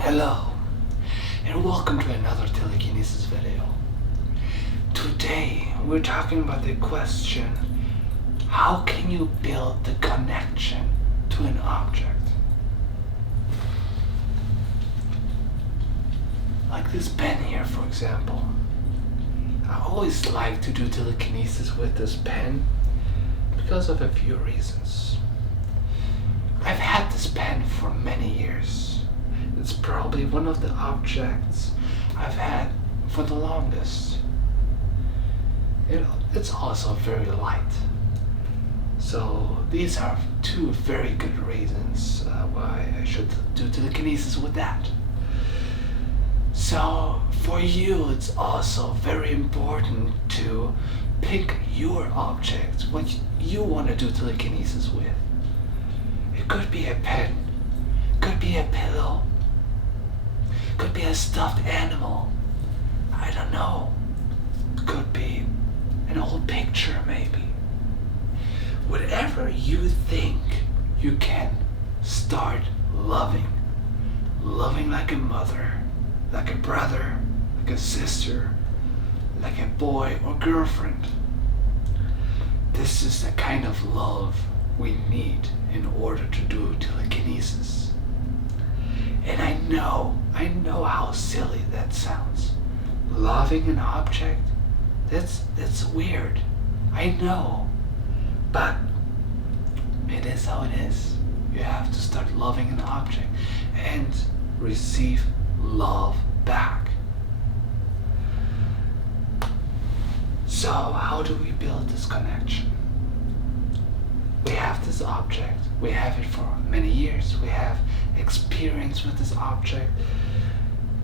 Hello, and welcome to another Telekinesis video. Today, we're talking about the question, how can you build the connection to an object? Like this pen here, for example. I always like to do telekinesis with this pen because of a few reasons. I've had this pen for many years. It's probably one of the objects I've had for the longest. It's also very light. So these are two very good reasons why I should do telekinesis with that. So for you, it's also very important to pick your object, what you want to do telekinesis with. It could be a pen, could be a pillow, could be a stuffed animal, I don't know. Could be an old picture maybe. Whatever you think you can start loving. Loving like a mother, like a brother, like a sister, like a boy or girlfriend. This is the kind of love we need in order to do telekinesis. And I know how silly that sounds. Loving an object, that's weird. I know, but it is how it is. You have to start loving an object and receive love back. So how do we build this connection? We have this object. We have it for many years. We have experience with this object.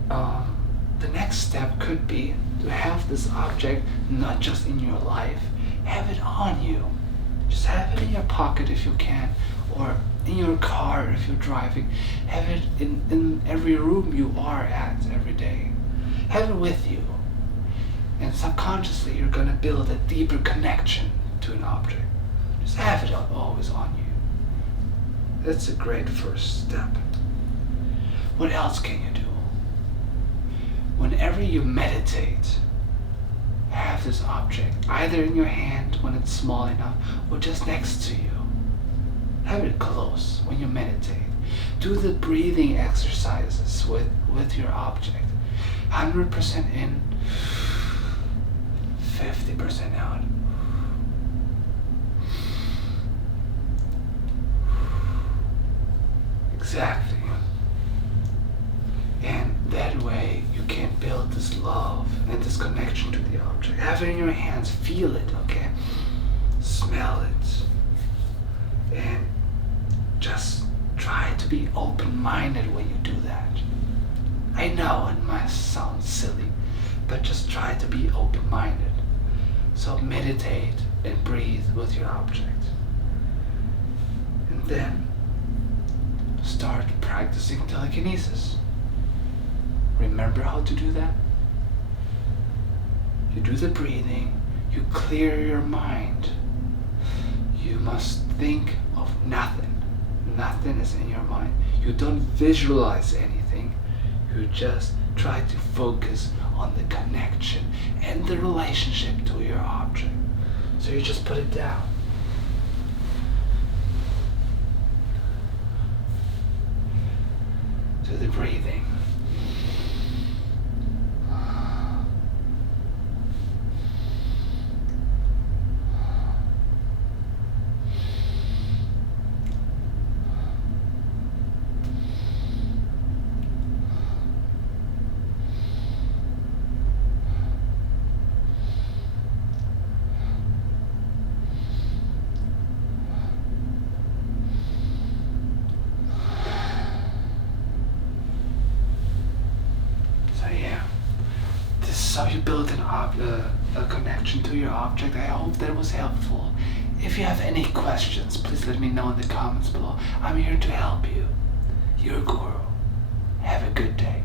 The next step could be to have this object not just in your life, have it on you. Just have it in your pocket if you can, or in your car if you're driving. Have it in every room you are at every day. Have it with you. And subconsciously you're going to build a deeper connection to an object. Just have it always on you. That's a great first step. What else can you do? Whenever you meditate, have this object either in your hand when it's small enough or just next to you. Have it close when you meditate. Do the breathing exercises with your object. 100% in, 50% out. Exactly. And that way you can build this love and this connection to the object. Have it in your hands, feel it, okay? Smell it. And just try to be open-minded when you do that. I know it might sound silly, but just try to be open-minded. So meditate and breathe with your object. And then start practicing telekinesis. Remember how to do that? You do the breathing, you clear your mind. You must think of nothing. Nothing is in your mind. You don't visualize anything. You just try to focus on the connection and the relationship to your object. So you just put it down. Do the breathing. So you build a connection to your object. I hope that was helpful. If you have any questions, please let me know in the comments below. I'm here to help you. Your guru. Have a good day.